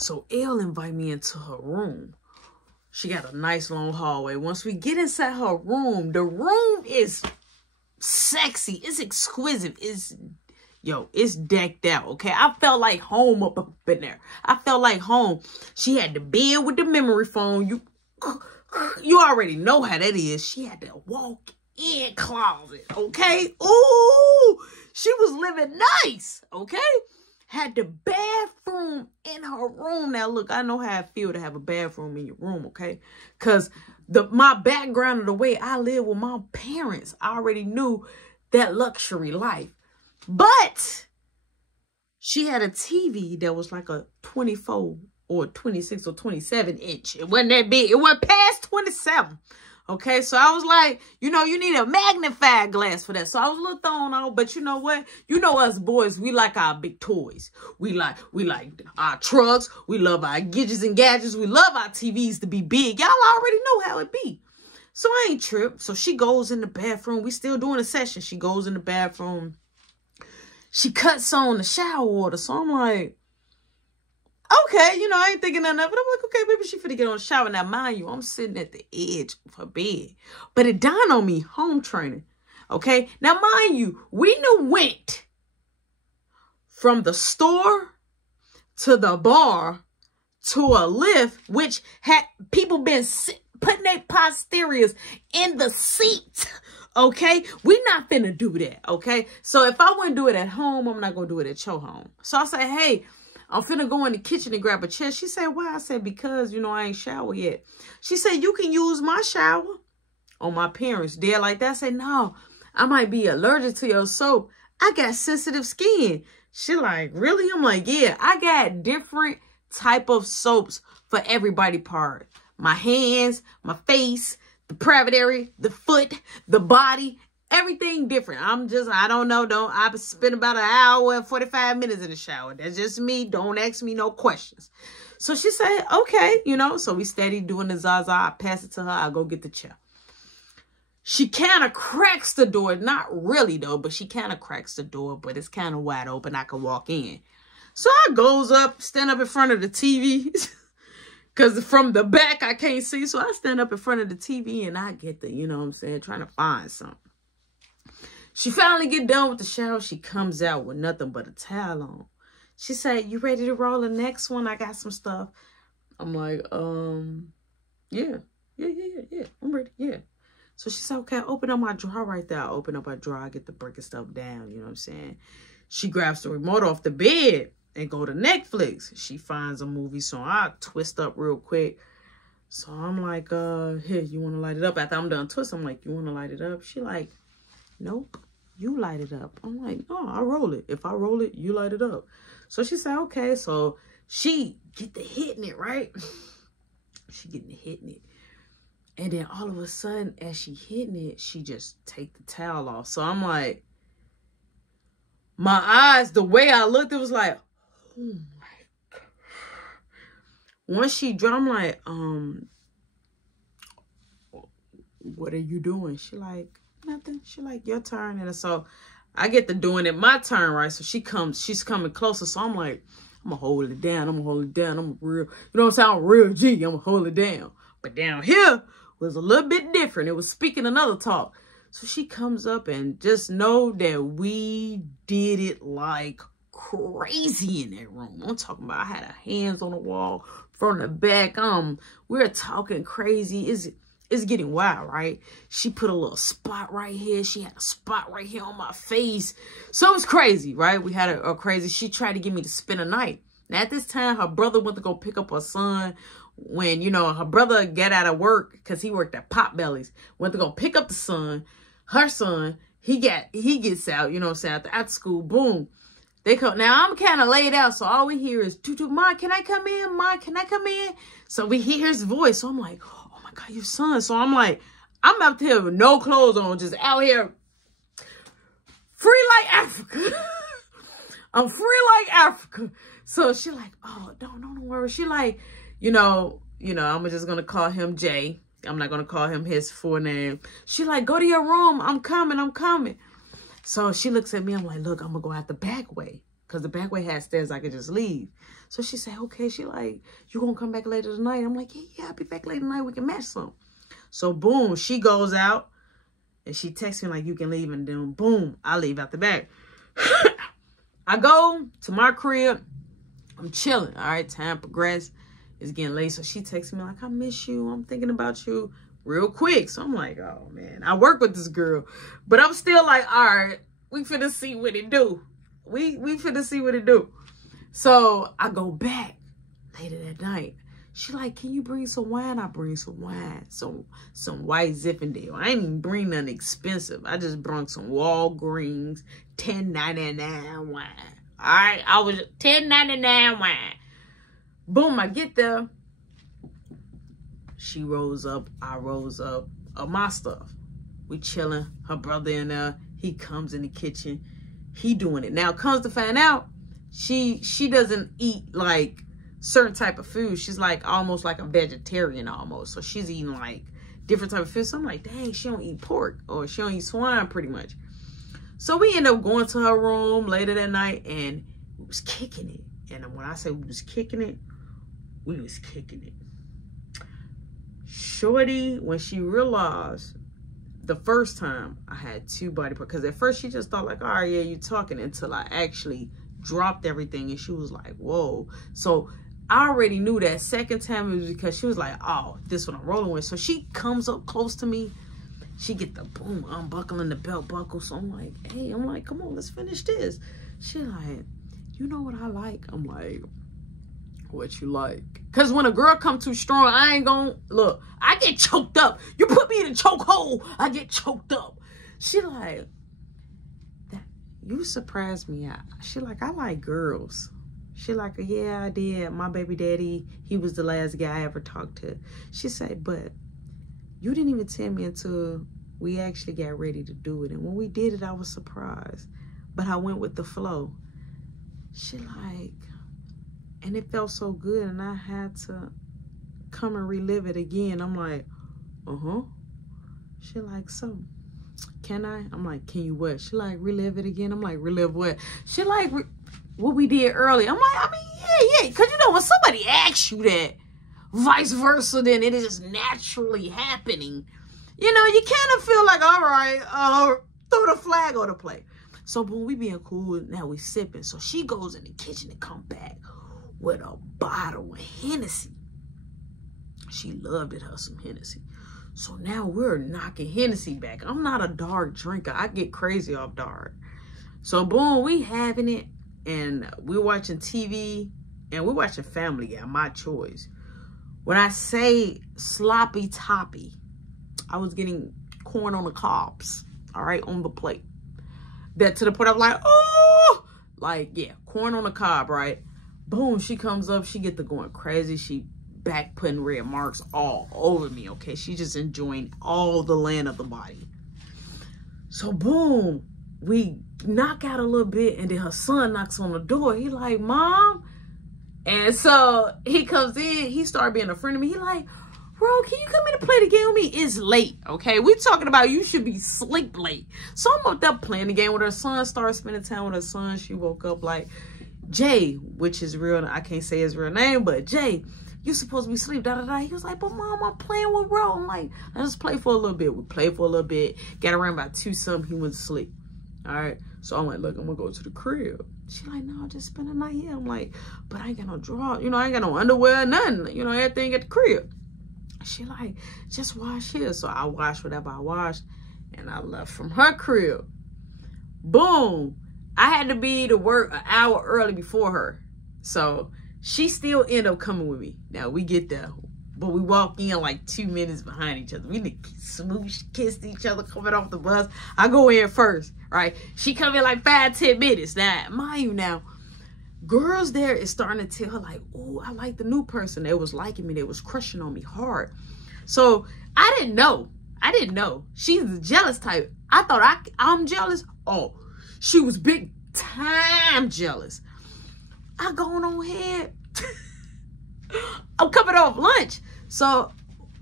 So Elle invited me into her room. She got a nice long hallway. Once we get inside her room, the room is sexy. It's exquisite. It's decked out, okay? I felt like home up in there. I felt like home. She had the bed with the memory foam. You already know how that is. She had the walk-in closet, okay? Ooh, she was living nice, okay? Had the bathroom in her room. Now, look, I know how it feels to have a bathroom in your room, okay? Because my background of the way I live with my parents, I already knew that luxury life. But she had a TV that was like a 24 or 26 or 27 inch. It wasn't that big. It went past 27. Okay, so I was like, you need a magnifying glass for that. So I was a little thrown off, but you know what? You know us boys, we like our big toys. We like our trucks. We love our gadgets and gadgets. We love our TVs to be big. Y'all already know how it be. So I ain't tripped. So she goes in the bathroom. We still doing a session. She goes in the bathroom. She cuts on the shower water. So I'm like, okay, I ain't thinking nothing of it. I'm like, okay, maybe she finna get on the shower. Now, mind you, I'm sitting at the edge of her bed. But it dawned on me, home training. Okay? Now, mind you, we went from the store to the bar to a lift, which had people been putting their posteriors in the seat. Okay? We not finna do that. Okay? So if I wouldn't do it at home, I'm not gonna do it at your home. So I say, hey, I'm finna go in the kitchen and grab a chair. She said, why? I said, because, I ain't showered yet. She said, you can use my shower. On my parents' dad like that. I said, no, I might be allergic to your soap. I got sensitive skin. She like, really? I'm like, yeah, I got different type of soaps for everybody part. My hands, my face, the private area, the foot, the body, everything different. I don't know. I spend about an hour and 45 minutes in the shower. That's just me. Don't ask me no questions. So she said, okay, so we steady doing the Zaza. I pass it to her. I go get the chair. She kind of cracks the door. Not really, though, but she kind of cracks the door, but it's kind of wide open. I can walk in. So I goes up, stand up in front of the TV. Because from the back, I can't see. So I stand up in front of the TV and I get trying to find something. She finally get done with the shower. She comes out with nothing but a towel on. She said, you ready to roll the next one? I got some stuff. I'm like, yeah. I'm ready, yeah. So she said, okay, open up my drawer right there. I open up my drawer. I get the breaking stuff down. You know what I'm saying? She grabs the remote off the bed and go to Netflix. She finds a movie, so I twist up real quick. So I'm like, here, you want to light it up? After I'm done twisting, I'm like, you want to light it up? She like, nope, you light it up. I'm like, no, I roll it. If I roll it, you light it up. So she said, okay. So she get to hitting it, right? She getting to hitting it. And then all of a sudden, as she hitting it, she just take the towel off. So I'm like, my eyes, the way I looked, it was like, oh my God. Once she dropped, I'm like, what are you doing? She like, nothing. She like, your turn. And so I get to doing it my turn, right? So she's coming closer. So I'm like, I'm gonna hold it down. I'm a real, I'm saying? I'm a real G. I'm gonna hold it down. But down here was a little bit different. It was speaking another talk. So she comes up and just know that we did it like crazy in that room. I'm talking about I had her hands on the wall from the back. We're talking crazy. It's getting wild, right? She put a little spot right here. She had a spot right here on my face. So it was crazy, right? We had a crazy. She tried to get me to spend a night. Now, at this time, her brother went to go pick up her son. When, her brother got out of work because he worked at Potbelly's. Went to go pick up the son. Her son, he gets out, after school. Boom. They come. Now, I'm kind of laid out, so all we hear is, Ma, can I come in? Ma, can I come in? So we hear his voice. So I'm like, oh, my God, your son. So I'm like, I'm out here with no clothes on, just out here free like Africa. I'm free like Africa. So she like, oh, don't worry. She like, I'm just going to call him Jay. I'm not going to call him his full name. She like, go to your room. I'm coming. So she looks at me. I'm like, look, I'm going to go out the back way. because the back way had stairs. I could just leave. So she said, okay. She like, you gonna come back later tonight? I'm like, yeah, I'll be back later tonight. We can match some. So boom, she goes out and she texts me like, you can leave. And then boom, I leave out the back. I go to my crib. I'm chilling. All right, time progressed. It's getting late. So she texts me like, I miss you. I'm thinking about you real quick. So I'm like, oh man, I work with this girl. But I'm still like, all right, we finna see what it do. We finna see what it do. So I go back later that night. She like, can you bring some wine? I bring some wine. Some white Zinfandel. I ain't even bring nothing expensive. I just brought some Walgreens $10.99 wine. All right, I was $10.99 wine. Boom, I get there. She rolls up, I rolls up of my stuff. We chilling. Her brother in there. He comes in the kitchen. He doing it. Now, comes to find out, she doesn't eat like certain type of food. She's like almost like a vegetarian almost. So she's eating like different type of food. So I'm like, dang, she don't eat pork or she don't eat swine pretty much. So we end up going to her room later that night and we was kicking it. And when I say we was kicking it, we was kicking it. Shorty, when she realized the first time I had 2 body parts, because at first she just thought like, all right, yeah, you talking, until I actually dropped everything and she was like, whoa. So I already knew that second time it was because she was like, oh, this one I'm rolling with. So she comes up close to me. She get the boom, unbuckling the belt buckle. So I'm like, hey, come on, let's finish this. She like, you know what I like? I'm like, what you like? Because when a girl come too strong, I ain't gonna, look, I get choked up. You put me in a chokehold, I get choked up. She like, you surprised me. She like, I like girls. She like, yeah, I did. My baby daddy, he was the last guy I ever talked to. She said, but you didn't even tell me until we actually got ready to do it. And when we did it, I was surprised. But I went with the flow. She like, and it felt so good. And I had to come and relive it again. I'm like, uh-huh. She like, so can I? I'm like, can you what? She like, relive it again. I'm like, relive what? She like, what we did earlier. I'm like, I mean, yeah. Because you know, when somebody asks you that, vice versa, then it is just naturally happening. You know, you kind of feel like, all right, throw the flag on the plate. So when we being cool, now we sipping. So she goes in the kitchen and come back with a bottle of Hennessy. She loved it, her some Hennessy. So now we're knocking Hennessy back. I'm not a dark drinker. I get crazy off dark. So boom, we having it. And we're watching TV. And we're watching Family Guy, My Choice. When I say sloppy toppy, I was getting corn on the cobs, all right, on the plate. That to the point I was like, oh, like, yeah, corn on the cob, right? Boom, she comes up, she get to going crazy. She back putting red marks all over me, okay? She just enjoying all the land of the body. So boom, we knock out a little bit, and then her son knocks on the door. He like, Mom? And so he comes in, he started being a friend of me. He like, bro, can you come in and play the game with me? It's late, okay? We're talking about you should be sleep late. So I'm up there playing the game with her son, started spending time with her son. She woke up like, Jay, which is real, I can't say his real name, but Jay, you supposed to be asleep, da-da-da. He was like, but Mom, I'm playing with bro. I'm like, I just play for a little bit. We played for a little bit, got around about 2-something, he went to sleep, all right? So I'm like, look, I'm gonna go to the crib. She like, no, just spend the night here. I'm like, but I ain't got no draw, you know, I ain't got no underwear, nothing, you know, everything at the crib. She like, just wash here. So I washed whatever I washed, and I left from her crib. Boom. I had to be to work an hour early before her. So she still ended up coming with me. Now we get there, but we walk in like 2 minutes behind each other. We smooch, kissed each other coming off the bus. I go in first, right? She come in like 5-10 minutes. Now, mind you now, girls there is starting to tell her like, oh, I like the new person. They was liking me. They was crushing on me hard. So I didn't know. She's the jealous type. I thought I'm jealous. Oh, she was big time jealous. I going on ahead. I'm coming off lunch. So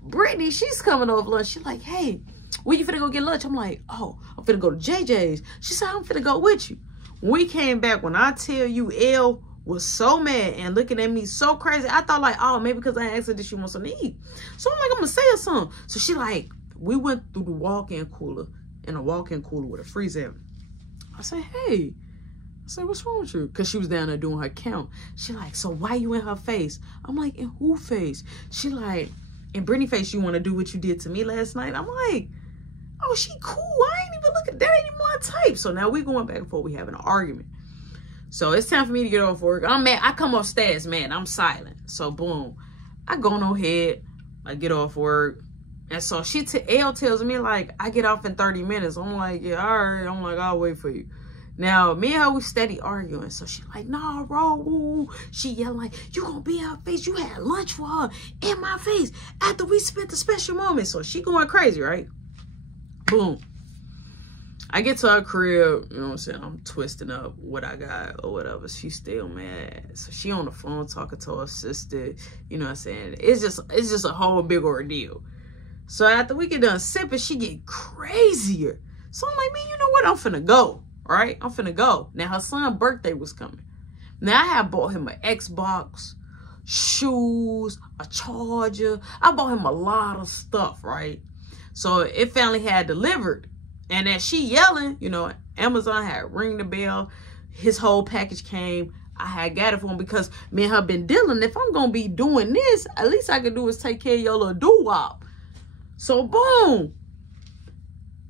Brittany, she's coming off lunch. She's like, hey, where you finna go get lunch? I'm like, oh, I'm finna go to JJ's. She said, I'm finna go with you. We came back. When I tell you, Elle was so mad and looking at me so crazy. I thought like, oh, maybe because I asked her, did she want something to eat? So I'm like, I'm going to say her something. So she like, we went through the walk-in cooler, in a walk-in cooler with a freezer. I said, hey. I said, what's wrong with you? Because she was down there doing her count. She like, so why you in her face? I'm like, in who face? She like, in Brittany face, you want to do what you did to me last night? I'm like, oh, she cool. I ain't even looking, that ain't even my type. So now we going back and forth. We having an argument. So it's time for me to get off work. I'm mad. I come upstairs, man. I'm silent. So boom. I go on ahead. I get off work. And so Elle tells me like, I get off in 30 minutes. I'm like, yeah, all right. I'm like, I'll wait for you. Now, me and her, we steady arguing. So she like, nah, bro. Woo. She yelling like, you gonna be in her face. You had lunch for her in my face after we spent the special moment. So she going crazy, right? Boom. I get to her crib, you know what I'm saying? I'm twisting up what I got or whatever. She's still mad. So she on the phone talking to her sister, you know what I'm saying? It's just a whole big ordeal. So after we get done sipping, she get crazier. So I'm like, man, you know what? I'm finna go, right? I'm finna go. Now her son's birthday was coming. Now I had bought him an Xbox, shoes, a charger. I bought him a lot of stuff, right? So it finally had delivered. And as she yelling, you know, Amazon had ring the bell. His whole package came. I had got it for him because me and her been dealing. If I'm going to be doing this, at least I can do is take care of your little doo-wop. So, boom.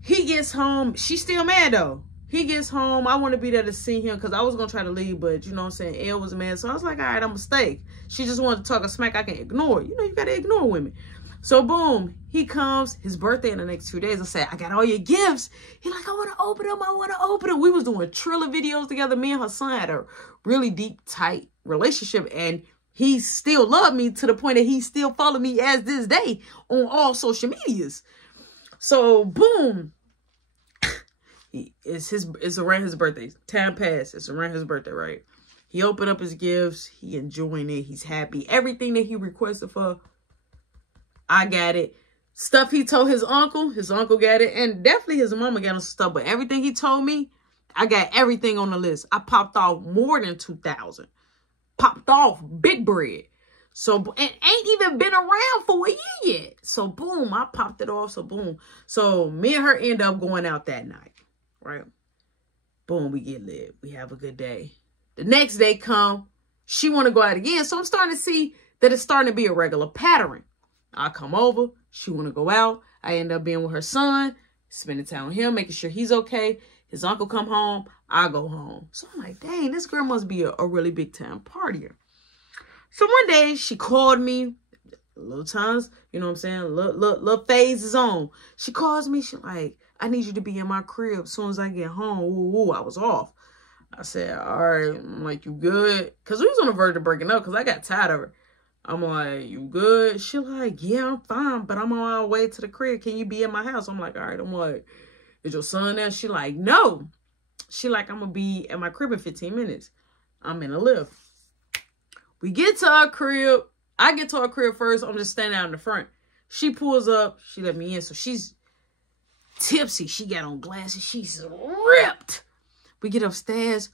He gets home. She's still mad, though. He gets home. I want to be there to see him because I was going to try to leave, but, you know what I'm saying, Elle was mad. So I was like, all right, I'm a stay. She just wanted to talk a smack. I can't ignore it. You know, you got to ignore women. So, boom, he comes, his birthday in the next 2 days. I said, I got all your gifts. He like, I want to open them. I want to open them. We was doing Triller videos together. Me and her son had a really deep, tight relationship. And he still loved me to the point that he still followed me as this day on all social medias. So, boom. It's around his birthday. Time passed. It's around his birthday, right? He opened up his gifts. He enjoying it. He's happy. Everything that he requested for, I got it. Stuff he told his uncle got it. And definitely his mama got him some stuff. But everything he told me, I got everything on the list. I popped off more than 2,000. Popped off big bread. So, and ain't even been around for a year yet. So, boom, I popped it off. So, boom. So, me and her end up going out that night. Right? Boom, we get lit. We have a good day. The next day come. She want to go out again. So, I'm starting to see that it's starting to be a regular pattern. I come over. She want to go out. I end up being with her son, spending time with him, making sure he's okay. His uncle come home. I go home. So I'm like, dang, this girl must be a really big time partier. So one day she called me. Little times, you know what I'm saying? Little phase is on. She calls me. She like, I need you to be in my crib as soon as I get home. Ooh, I was off. I said, all right. I'm like, you good? Because we was on the verge of breaking up because I got tired of her. I'm like, you good? She like, yeah, I'm fine, but I'm on my way to the crib. Can you be in my house? I'm like, all right. I'm like, is your son there? She like, no. She like, I'm going to be at my crib in 15 minutes. I'm in a lift. We get to our crib. I get to our crib first. I'm just standing out in the front. She pulls up. She let me in. So she's tipsy. She got on glasses. She's ripped. We get upstairs.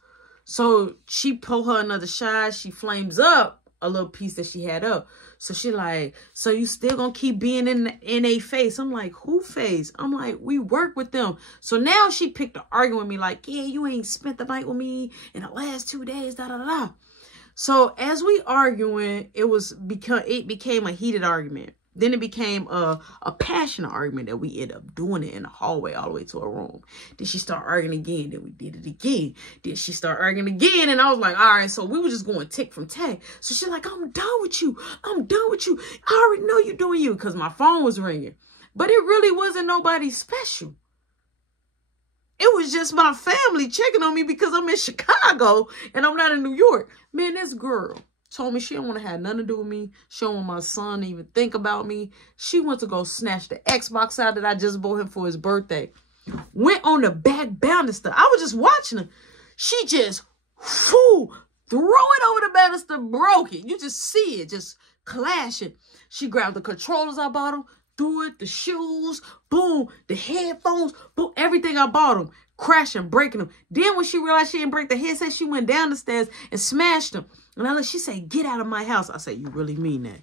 So she pull her another shot. She flames up a little piece that she had up. So she like, so you still gonna keep being in a face? I'm like, who face? I'm like, we work with them. So now she picked to argue with me like, yeah, you ain't spent the night with me in the last 2 days, da da da. So as we arguing, it became a heated argument. Then it became a passionate argument that we ended up doing it in the hallway all the way to her room. Then she started arguing again. Then we did it again. Then she started arguing again. And I was like, all right. So we were just going tick from tack. So she's like, I'm done with you. I'm done with you. I already know you're doing you. Because my phone was ringing. But it really wasn't nobody special. It was just my family checking on me because I'm in Chicago and I'm not in New York. Man, this girl told me she don't want to have nothing to do with me. She don't want my son to even think about me. She went to go snatch the Xbox out that I just bought him for his birthday. Went on the back banister. I was just watching her. She just, threw it over the banister, broke it. You just see it just clashing. She grabbed the controllers I bought him, threw it, the shoes, boom, the headphones, boom, everything I bought them, crashing, breaking them. Then when she realized she didn't break the headset, she went down the stairs and smashed them. And she said, get out of my house. I said, you really mean that?